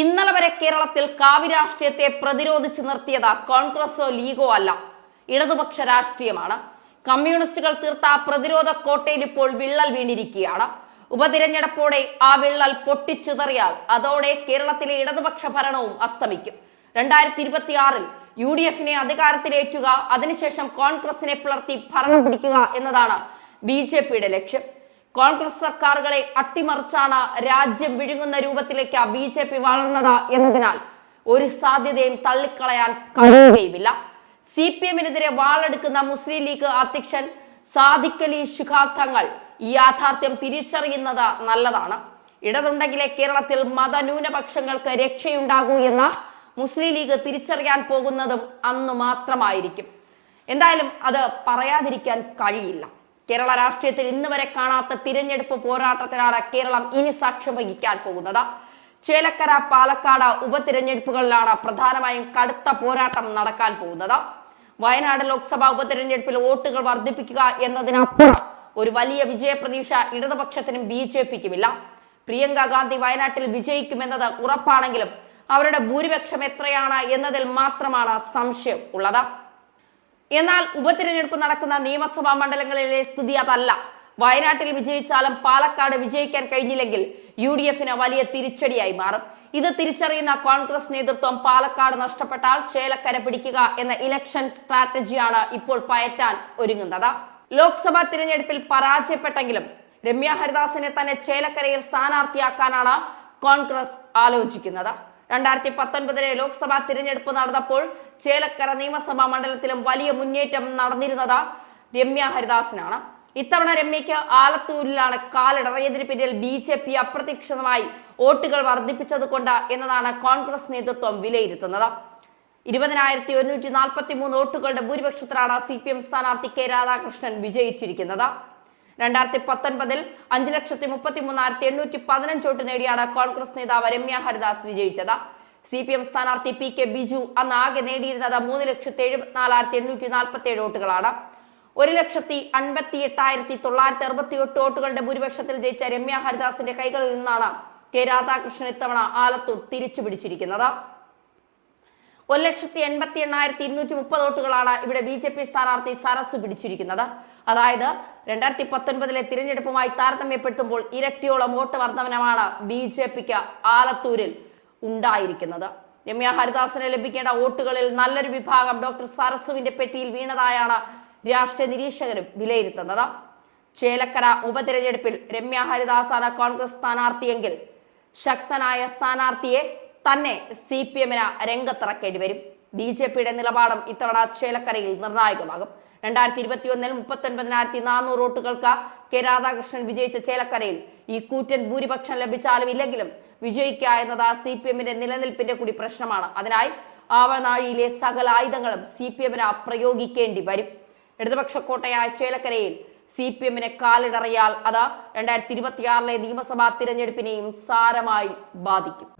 ഇന്നലെ വരെ കേരളത്തിൽ കാവ്യ രാഷ്ട്രീയത്തെ പ്രതിരോധിച്ച് നിർത്തിയത് കോൺഗ്രസോ ലീഗോ അല്ല. ഇടതുപക്ഷ രാഷ്ട്രീയമാണ്. കമ്മ്യൂണിസ്റ്റുകൾ തീർത്ത പ്രതിരോധ കോട്ടയിൽ ഇപ്പോൾ വിള്ളൽ വീണിരിക്കുകയാണ്. ഉപതിരഞ്ഞെടുപ്പോടെ ആ വിള്ളൽ പൊട്ടിച്ചുതറിയാൽ അതോടെ കേരളത്തിലെ ഇടതുപക്ഷ ഭരണവും അസ്തമിക്കും. രണ്ടായിരത്തി ഇരുപത്തി ആറിൽ യു ഡി എഫിനെ അധികാരത്തിലേറ്റുക അതിനുശേഷം കോൺഗ്രസിനെ പിളർത്തി ഭരണം പിടിക്കുക എന്നതാണ് ബി ജെ പിയുടെ ലക്ഷ്യം. കോൺഗ്രസ് സർക്കാരുകളെ അട്ടിമറിച്ചാണ് രാജ്യം വിഴുങ്ങുന്ന രൂപത്തിലേക്ക് ബി ജെ പി വളർന്നത് എന്നതിനാൽ ഒരു സാധ്യതയും തള്ളിക്കളയാൻ കഴിയുകയുമില്ല. സി പി എമ്മിനെതിരെ വാളെടുക്കുന്ന മുസ്ലിം ലീഗ് അധ്യക്ഷൻ സാദിഖലി തങ്ങൾ ഈ യാഥാർത്ഥ്യം തിരിച്ചറിയുന്നത് നല്ലതാണ്. ഇടതുണ്ടെങ്കിലേ കേരളത്തിൽ മതന്യൂനപക്ഷങ്ങൾക്ക് രക്ഷയുണ്ടാകൂ എന്ന മുസ്ലിം ലീഗ് തിരിച്ചറിയാൻ പോകുന്നതും അന്ന് മാത്രമായിരിക്കും. എന്തായാലും അത് പറയാതിരിക്കാൻ കഴിയില്ല. കേരള രാഷ്ട്രീയത്തിൽ ഇന്ന് വരെ കാണാത്ത തിരഞ്ഞെടുപ്പ് പോരാട്ടത്തിനാണ് കേരളം ഇനി സാക്ഷ്യം വഹിക്കാൻ പോകുന്നത്. ചേലക്കര പാലക്കാട് ഉപതിരഞ്ഞെടുപ്പുകളിലാണ് പ്രധാനമായും കടുത്ത പോരാട്ടം നടക്കാൻ പോകുന്നത്. വയനാട് ലോക്സഭാ ഉപതിരഞ്ഞെടുപ്പിൽ വോട്ടുകൾ വർദ്ധിപ്പിക്കുക എന്നതിനപ്പുറം ഒരു വലിയ വിജയപ്രതീക്ഷ ഇടതുപക്ഷത്തിനും ബി ജെ പിക്കുമില്ല. പ്രിയങ്ക ഗാന്ധി വയനാട്ടിൽ വിജയിക്കുമെന്നത് ഉറപ്പാണെങ്കിലും അവരുടെ ഭൂരിപക്ഷം എത്രയാണ് എന്നതിൽ മാത്രമാണ് സംശയം ഉള്ളത്. എന്നാൽ ഉപതിരഞ്ഞെടുപ്പ് നടക്കുന്ന നിയമസഭാ മണ്ഡലങ്ങളിലെ സ്ഥിതി അതല്ല. വയനാട്ടിൽ വിജയിച്ചാലും പാലക്കാട് വിജയിക്കാൻ കഴിഞ്ഞില്ലെങ്കിൽ യു ഡി എഫിന് വലിയ തിരിച്ചടിയായി മാറും. ഇത് തിരിച്ചറിയുന്ന കോൺഗ്രസ് നേതൃത്വം പാലക്കാട് നഷ്ടപ്പെട്ടാൽ ചേലക്കര പിടിക്കുക എന്ന ഇലക്ഷൻ സ്ട്രാറ്റജിയാണ് ഇപ്പോൾ പയറ്റാൻ ഒരുങ്ങുന്നത്. ലോക്സഭാ തിരഞ്ഞെടുപ്പിൽ പരാജയപ്പെട്ടെങ്കിലും രമ്യ ഹരിദാസിനെ തന്നെ ചേലക്കരയിൽ സ്ഥാനാർത്ഥിയാക്കാനാണ് കോൺഗ്രസ് ആലോചിക്കുന്നത്. രണ്ടായിരത്തി പത്തൊൻപതിലെ ലോക്സഭാ തിരഞ്ഞെടുപ്പ് നടന്നപ്പോൾ ചേലക്കര നിയമസഭാ മണ്ഡലത്തിലും വലിയ മുന്നേറ്റം നടന്നിരുന്നത് രമ്യ ഹരിദാസിനാണ്. ഇത്തവണ രമ്യയ്ക്ക് ആലത്തൂരിലാണ് കാലിടറിയതിന് പിന്നിൽ ബി ജെ പി അപ്രതീക്ഷിതമായി വോട്ടുകൾ വർദ്ധിപ്പിച്ചത് കൊണ്ട് എന്നതാണ് കോൺഗ്രസ് നേതൃത്വം വിലയിരുത്തുന്നത്. ഇരുപതിനായിരത്തി ഒരുന്നൂറ്റി നാൽപ്പത്തി മൂന്ന് വോട്ടുകളുടെ ഭൂരിപക്ഷത്തിലാണ് സി പി എം സ്ഥാനാർത്ഥി കെ രാധാകൃഷ്ണൻ വിജയിച്ചിരിക്കുന്നത്. രണ്ടായിരത്തി പത്തൊൻപതിൽ അഞ്ചു ലക്ഷത്തി മുപ്പത്തി മൂന്നായിരത്തി എണ്ണൂറ്റി പതിനഞ്ച് വോട്ട് നേടിയാണ് കോൺഗ്രസ് നേതാവ് രമ്യ ഹരിദാസ് വിജയിച്ചത്. സി പി എം സ്ഥാനാർത്ഥി പി കെ ബിജു അന്ന് ആകെ നേടിയിരുന്നത് മൂന്ന് ലക്ഷത്തി എഴുപത്തിനാലായിരത്തി എണ്ണൂറ്റി നാൽപ്പത്തി ഏഴ് വോട്ടുകളാണ്. ഒരു ലക്ഷത്തി അൻപത്തി എട്ടായിരത്തി തൊള്ളായിരത്തി അറുപത്തി എട്ട് വോട്ടുകളുടെ ഭൂരിപക്ഷത്തിൽ ജയിച്ച രമ്യ ഹരിദാസിന്റെ കൈകളിൽ നിന്നാണ് കെ രാധാകൃഷ്ണൻ ഇത്തവണ ആലത്തൂർ തിരിച്ചു പിടിച്ചിരിക്കുന്നത് ഒരു ലക്ഷത്തി എൺപത്തി എണ്ണായിരത്തി ഇരുന്നൂറ്റി മുപ്പത് വോട്ടുകളാണ് ഇവിടെ ബി ജെ പി സ്ഥാനാർത്ഥി സരസ് പിടിച്ചിരിക്കുന്നത്. അതായത് രണ്ടായിരത്തി പത്തൊൻപതിലെ തിരഞ്ഞെടുപ്പുമായി താരതമ്യപ്പെടുത്തുമ്പോൾ ഇരട്ടിയോളം വോട്ട് വർധനമാണ് ബി ജെ പിക്ക് ആലത്തൂരിൽ ഉണ്ടായിരിക്കുന്നത്. രമ്യ ഹരിദാസിന് ലഭിക്കേണ്ട വോട്ടുകളിൽ നല്ലൊരു വിഭാഗം ഡോക്ടർ സരസുവിന്റെ പെട്ടിയിൽ വീണതായാണ് രാഷ്ട്രീയ നിരീക്ഷകരും വിലയിരുത്തുന്നത്. ചേലക്കര ഉപതിരഞ്ഞെടുപ്പിൽ രമ്യ ഹരിദാസാണ് കോൺഗ്രസ് സ്ഥാനാർത്ഥിയെങ്കിൽ ശക്തനായ സ്ഥാനാർത്ഥിയെ തന്നെ സി പി എമ്മിന് രംഗത്തിറക്കേണ്ടി വരും. ബി ജെ പിയുടെ നിലപാടും ഇത്തവണ ചേലക്കരയിൽ നിർണായകമാകും. രണ്ടായിരത്തി ഇരുപത്തി ഒന്നിൽ മുപ്പത്തി ഒൻപതിനായിരത്തി നാനൂറ് വോട്ടുകൾക്ക് കെ രാധാകൃഷ്ണൻ വിജയിച്ച ചേലക്കരയിൽ ഈ കൂറ്റൻ ഭൂരിപക്ഷം ലഭിച്ചാലും ഇല്ലെങ്കിലും വിജയിക്കുക എന്നത് സി പി എമ്മിന്റെ നിലനിൽപ്പിന്റെ കൂടി പ്രശ്നമാണ്. അതിനായി ആവനാഴിയിലെ സകല ആയുധങ്ങളും സി പി എമ്മിന് പ്രയോഗിക്കേണ്ടി വരും. ഇടതുപക്ഷ കോട്ടയായ ചേലക്കരയിൽ സി പി എമ്മിനെ കാലിടറിയാൽ അത് രണ്ടായിരത്തി ഇരുപത്തിയാറിലെ നിയമസഭാ തിരഞ്ഞെടുപ്പിനെയും സാരമായി ബാധിക്കും.